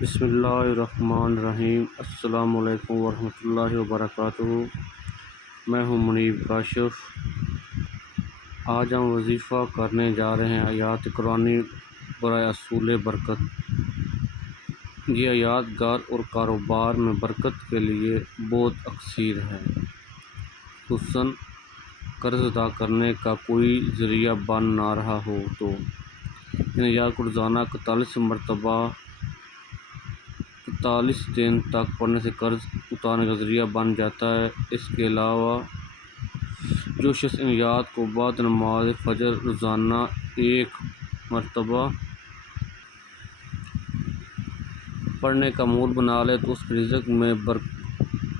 بسم اللہ الرحمن الرحیم۔ السلام علیکم ورحمۃ اللہ وبرکاتہ۔ میں ہوں منیب کاشف۔ آج ہم وظیفہ کرنے جا رہے ہیں آیات قرآنی برائے اصول برکت۔ یہ آیات گھر اور کاروبار میں برکت کے لیے بہت اکثیر ہے، خصوصاً قرض ادا کرنے کا کوئی ذریعہ بن نہ رہا ہو تو ان آیات کو روزانہ 41 مرتبہ 41 دن تک پڑھنے سے قرض اتارنے کا ذریعہ بن جاتا ہے۔ اس کے علاوہ جو شخص ان آیات کو بعد نماز فجر روزانہ 1 مرتبہ پڑھنے کا معمول بنا لے تو اس کے رزق میں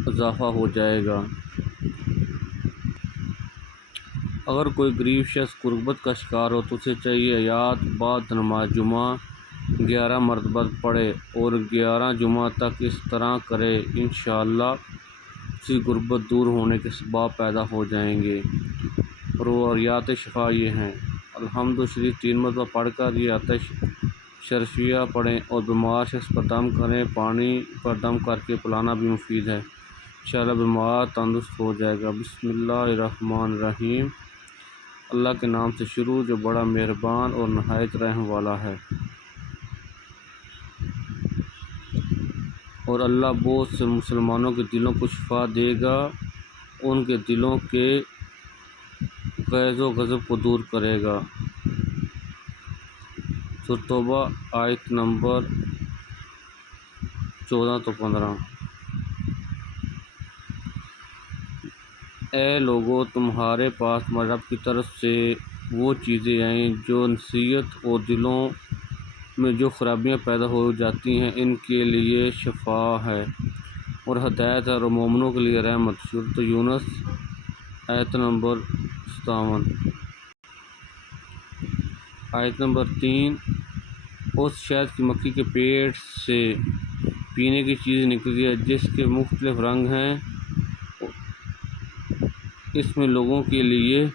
اضافہ ہو جائے گا۔ اگر کوئی غریب شخص غربت کا شکار ہو تو اسے چاہیے آیات بعد نماز جمعہ 11 مرتبہ پڑھے اور 11 جمعہ تک اس طرح کرے، انشاءاللہ اس کی غربت دور ہونے کے اسباب پیدا ہو جائیں گے۔ اور وہ آیات شفا یہ ہیں: الحمد شریف 3 مرتبہ پڑھ کر یہ آتش شرفیہ پڑھیں اور بیمار شخص پر دم کریں۔ پانی پر دم کر کے پلانا بھی مفید ہے، انشاءاللہ بیمار تندرست ہو جائے گا۔ بسم اللہ الرحمن الرحیم۔ اللہ کے نام سے شروع جو بڑا مہربان اور نہایت رحم والا ہے۔ اور اللہ بہت سے مسلمانوں کے دلوں کو شفا دے گا، ان کے دلوں کے غیظ و غضب کو دور کرے گا۔ سورۃ توبہ آیت نمبر 14-15۔ اے لوگو، تمہارے پاس تمہارے رب کی طرف سے وہ چیزیں آئیں جو نصیحت اور دلوں میں جو خرابیاں پیدا ہو جاتی ہیں ان کے لیے شفا ہے اور ہدایت ہے اور مومنوں کے لیے رحمت۔ سورۃ یونس آیت نمبر 57۔ آیت نمبر 3۔ اس شہد کی مکھی کے پیٹ سے پینے کی چیز نکلتی ہے جس کے مختلف رنگ ہیں، اس میں لوگوں کے لیے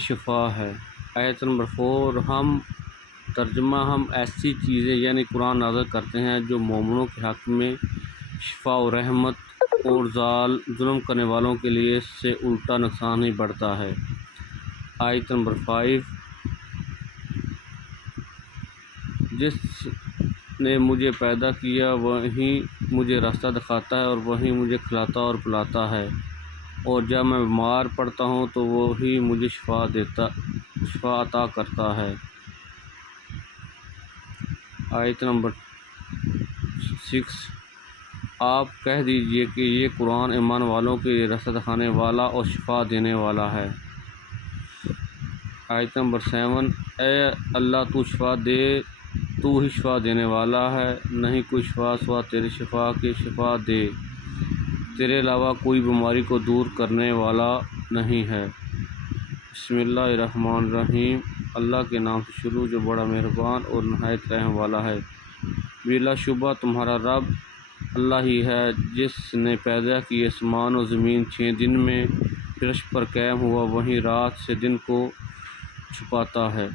شفا ہے۔ آیت نمبر 4۔ ہم ایسی چیزیں یعنی قرآن نازل کرتے ہیں جو مومنوں کے حق میں شفا و رحمت اور ظلم کرنے والوں کے لیے اس سے الٹا نقصان ہی بڑھتا ہے۔ آیت نمبر 5۔ جس نے مجھے پیدا کیا وہی مجھے راستہ دکھاتا ہے اور وہی مجھے کھلاتا اور پلاتا ہے، اور جب میں بیمار پڑتا ہوں تو وہی مجھے شفا عطا کرتا ہے۔ آیت نمبر 6۔ آپ کہہ دیجئے کہ یہ قرآن ایمان والوں کے لیے راستہ دکھانے والا اور شفا دینے والا ہے۔ آیت نمبر 7۔ اے اللہ تو ہی شفا دینے والا ہے، نہیں کوئی شفا سوا تیرے شفا کے شفا دے، تیرے علاوہ کوئی بیماری کو دور کرنے والا نہیں ہے۔ بسم اللہ الرحمن الرحیم۔ اللہ کے نام سے شروع جو بڑا مہربان اور نہایت رحم والا ہے۔ بلا شبہ تمہارا رب اللہ ہی ہے جس نے پیدا کی آسمان و زمین 6 دن میں، پھر عرش پر قائم ہوا، وہیں رات سے دن کو چھپاتا ہے